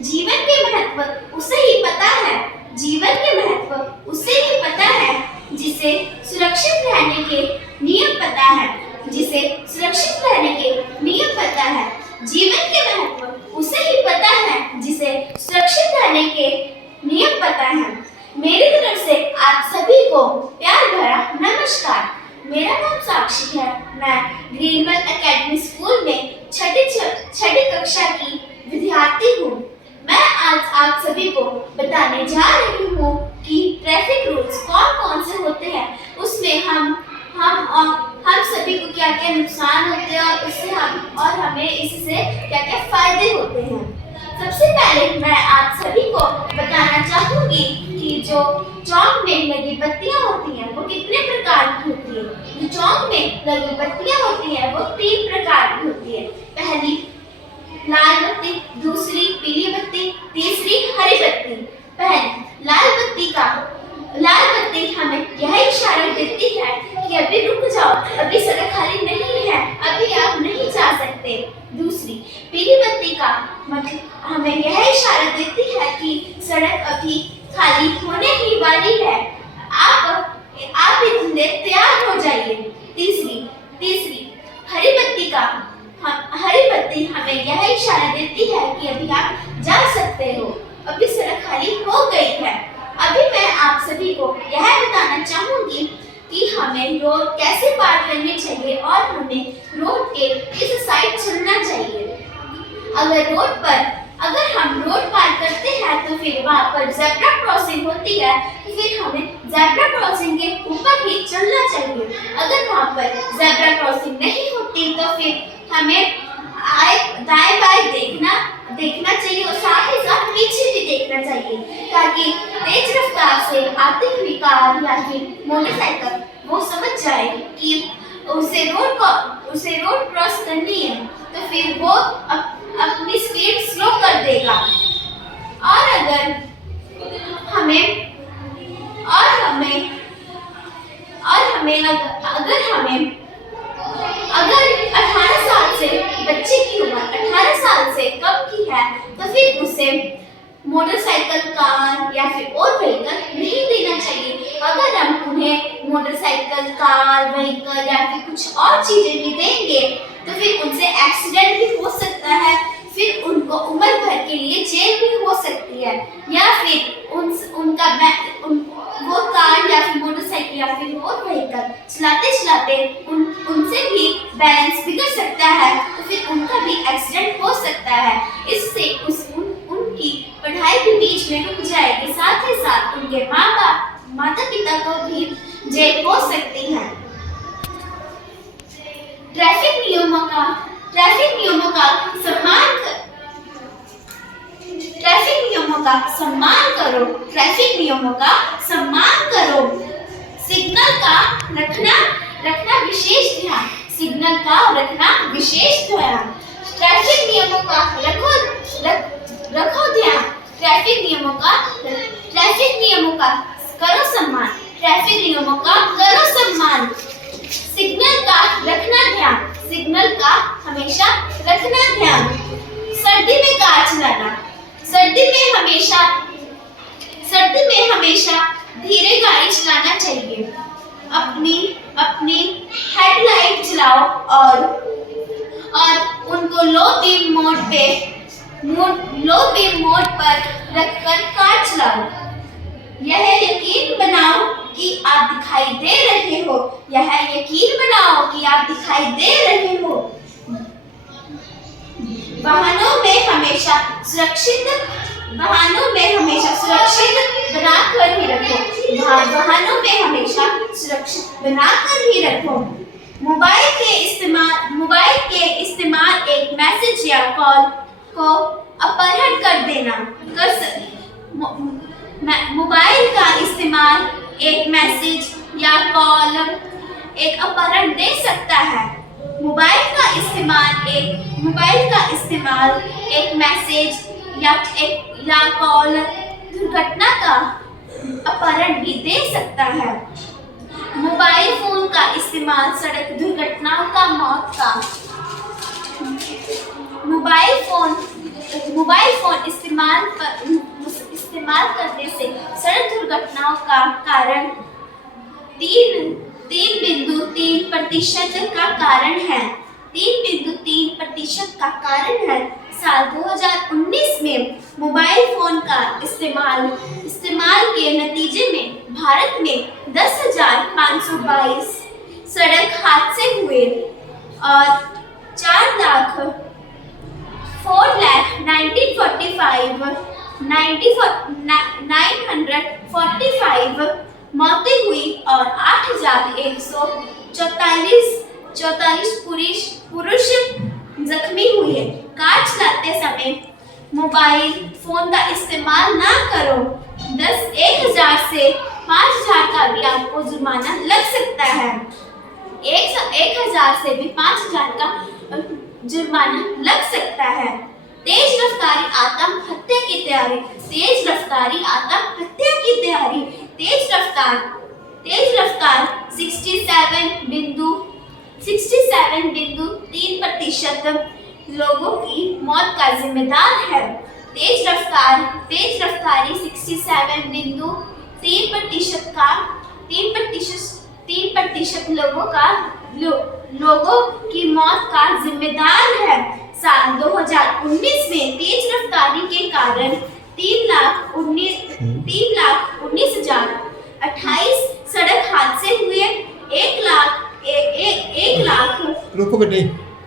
जीवन के महत्व उसे ही पता है, जीवन के महत्व उसे ही पता है जिसे सुरक्षित रहने के नियम पता है, जिसे सुरक्षित रहने के नियम पता है। जीवन के महत्व उसे ही पता है जिसे सुरक्षित रहने के नियम पता है। मेरी तरफ से आप सभी को प्यार भरा नमस्कार। मेरा नाम साक्षी है। मैं ग्रीनवेल एकेडमी स्कूल में छठी कक्षा की विद्यार्थी हूँ। मैं आज आप सभी को बताने जा रही हूँ कि ट्रैफिक रूल्स कौन कौन से होते हैं, उसमें हम सभी को क्या क्या नुकसान होते हैं और हमें इससे क्या क्या फायदे होते हैं। सबसे पहले मैं आप सभी को बताना चाहूंगी कि जो चौक में लगी बत्तियां होती हैं वो कितने प्रकार की होती है। जो चौक में लगी बत्तियां होती हैं वो 3 प्रकार की होती है। पहली लाल बत्ती, दूसरी पीली बत्ती, तीसरी हरी बत्ती। पहली लाल बत्ती हमें यह इशारा देती है कि अभी रुक जाओ, अभी सड़क खाली नहीं है, अभी आप नहीं जा सकते। दूसरी पीली बत्ती का मतलब हमें यह इशारा देती है कि सड़क अभी खाली होने ही वाली है, आप इतने तैयार हो जाइए। तीसरी हरी बत्ती हमें यह इशारा देती है कि अभी आप जा सकते हो, अभी सड़क खाली हो गई है। अभी मैं आप सभी को यह बताना चाहूंगी कि हमें रोड कैसे पार करनी चाहिए और हमें रोड के किस साइड चलना चाहिए। अगर हम रोड पार करते हैं तो फिर वहाँ पर ज़ेब्रा क्रॉसिंग होती है, तो फिर हमें ज़ेब्रा क्रॉसिंग के ऊपर ही चलना चाहिए। अगर वहाँ पर ज़ेब्रा क्रॉसिंग नहीं होती तो फिर हमें दाएं बाएं देखना चाहिए और साथ ही साथ पीछे भी देखना चाहिए, ताकि तेज रफ्तार से आती हुई कार या फिर मोटरसाइकिल वो समझ जाए कि उसे रोड क्रॉस करनी है, तो फिर वो अपनी स्पीड स्लो कर देगा। और अगर अगर 18 साल से बच्चे की उम्र 18 साल से कम की है तो फिर उसे मोटरसाइकिल, कार या फिर और व्हीकल नहीं देना चाहिए। अगर हम उन्हें मोटरसाइकिल, कार, व्हीकल या फिर कुछ और चीजें भी देंगे तो फिर उनसे एक्सीडेंट भी हो सकता है, फिर उनको उम्र भर के लिए जेल भी हो सकती है, या फिर वो कार या फिर मोटरसाइकिल या फिर और व्हीकल चलाते उनसे भी बैलेंस बिगड़ सकता है, तो फिर उनका भी एक्सीडेंट हो सकता है। इससे उनकी पढ़ाई भी बीच में रुक जाएगी, साथ ही साथ उनके माता पिता को भी जेल हो सकती है। ट्रैफिक नियमों का सम्मान करो। सिग्नल का रखना विशेष ध्यान। ट्रैफिक नियमों का रखो ध्यान। ट्रैफिक नियमों का करो सम्मान। सिग्नल का रखना ध्यान। हमेशा रखना ध्यान। सर्दी में कार चलाना। सर्दी में हमेशा धीरे गाड़ी चलाना चाहिए। अपनी हेडलाइट जलाओ और उनको लो बीम मोड पर रखकर कार चलाओ। यह यकीन बनाओ कि आप दिखाई दे रहे हो। वाहनों में हमेशा सुरक्षित बनाकर ही रखो। मोबाइल के इस्तेमाल एक मैसेज या कॉल को अपहरण कर देना मोबाइल का इस्तेमाल एक मैसेज या कॉल एक अपहरण दे सकता है। मोबाइल का इस्तेमाल एक मैसेज या कॉल दुर्घटना का अपहरण भी दे सकता है। मोबाइल फोन का इस्तेमाल सड़क दुर्घटनाओं का मोबाइल फोन फोन इस्तेमाल करने से सड़क दुर्घटनाओं का कारण 3.3% का कारण है। 3.3% का कारण है। साल 2019 में मोबाइल फोन का इस्तेमाल के नतीजे में भारत में 10,522 सड़क हादसे हुए और 945 मौतें हुई और 8,144 पुरुष जख्मी हुए। कार चलाते समय मोबाइल फोन का इस्तेमाल ना करो। 1,000 से 5,000 का भी आपको जुर्माना लग सकता है। 1,000 से भी 5,000 का जुर्माना लग सकता है। तेज रफ्तारी आत्महत्या की तैयारी। तेज रफ्तार 67.3% लोगों की मौत का जिम्मेदार है। तेज रफ्तारी 67.3% लोगों की मौत का जिम्मेदार है। साल 2019 में तेज रफ्तारी के कारण 3,19,028 सड़क हादसे हुए। 1 लाख रुको बेटे।